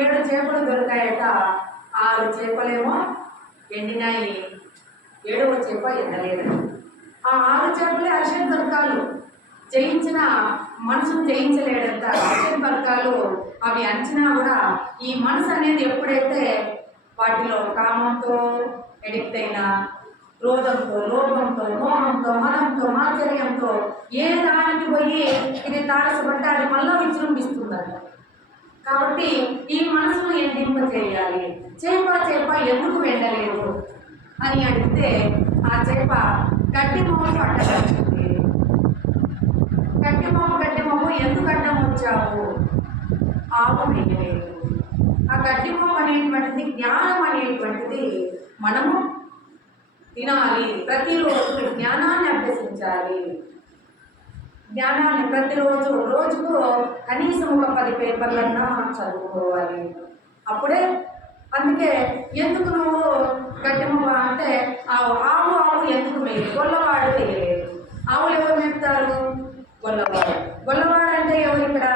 7 చేపలు దొరికాయట. 6 చేపలేమో ఎండినాయి, 7వ చేప ఎండలేదు. ఆ 6 చేపలే అర్షడ్ వర్గాలు. జయించిన మనసును జయించలేడంత అర్షడ్ వర్గాలు. అవి అంచినా కూడా ఈ మనసు అనేది ఎప్పుడైతే వాటిలో కామంతో ఎడిక్ట్ అయినా, క్రోధంతో, లోభంతో, మోహంతో, మదంతో, మాత్సర్యంతో ఏ దానికి పోయి ఇది తారసపడ్డ అది మళ్ళా విజృంభిస్తుందట. కాబట్టి ఈ మనసును ఎండింప చేయాలి. చేప ఎందుకు వెళ్ళలేదు అని అడిగితే ఆ చేప గడ్డి మొమ్మ పట్టగలిగింది. గడ్డి మొమ్మ ఎందుకు అడ్డం వచ్చావు? ఆవు వేయలేదు. ఆ గడ్డి మొమ్మ అనేటువంటిది జ్ఞానం అనేటువంటిది మనము తినాలి. ప్రతిరోజు జ్ఞానాన్ని అభ్యసించాలి. జ్ఞానాన్ని ప్రతిరోజు రోజుకు కనీసం ఒక 10 పేపర్లన్నా మనం చదువుకోవాలి. అప్పుడే అందుకే ఎందుకు నువ్వు గడ్డమ్మ అంటే ఆవు ఎందుకు మేలు? గొల్లవాడు వేయలేదు. ఆవులు ఎవరు మేపుతారు? గొల్లవాడు అంటే ఎవరు ఇక్కడ?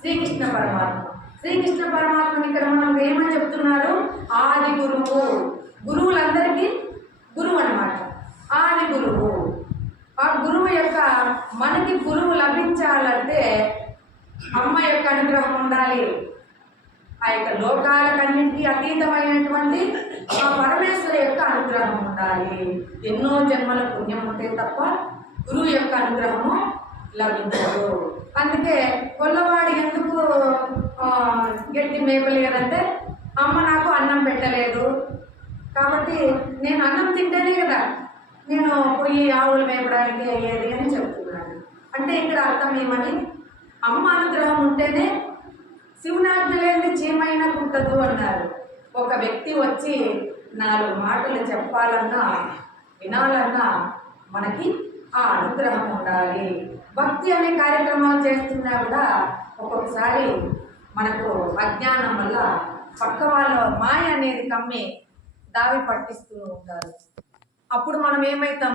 శ్రీకృష్ణ పరమాత్మ. శ్రీకృష్ణ పరమాత్మని ఇక్కడ మనం ఏమని చెప్తున్నారు? ఆది గురువు. గురువులందరికీ గురువు అన్నమాట. ఆది గురువు. ఆ గురువు యొక్క మనకి గురువు లభించాలంటే అమ్మ యొక్క అనుగ్రహం ఉండాలి. ఆ యొక్క లోకాలకన్నింటికీ అతీతమైనటువంటి ఆ పరమేశ్వర యొక్క అనుగ్రహం ఉండాలి. ఎన్నో జన్మల పుణ్యం ఉంటే తప్ప గురువు యొక్క అనుగ్రహము లభించదు. అందుకే కొల్లవాడు ఎందుకు గట్టి మేపలేదంటే అమ్మ నాకు అన్నం పెట్టలేదు కాబట్టి నేను అన్నం తింటేనే కదా నేను పోయి ఆవులు మేపడానికి అయ్యేది అని చెప్తున్నాను. అంటే ఇక్కడ అర్థం ఏమని? అమ్మ అనుగ్రహం ఉంటేనే శివునాజ్ఞ లేని చీమైనా పుట్టదు అన్నారు. ఒక వ్యక్తి వచ్చి 4 మాటలు చెప్పాలన్నా వినాలన్నా మనకి ఆ అనుగ్రహం ఉండాలి. భక్తి అనే కార్యక్రమాలు చేస్తున్నా కూడా ఒక్కొక్కసారి మనకు అజ్ఞానం వల్ల పక్క వాళ్ళ మాయ అనేది కమ్మి దావి పట్టిస్తూ ఉంటారు. అప్పుడు మనం ఏమైతాం?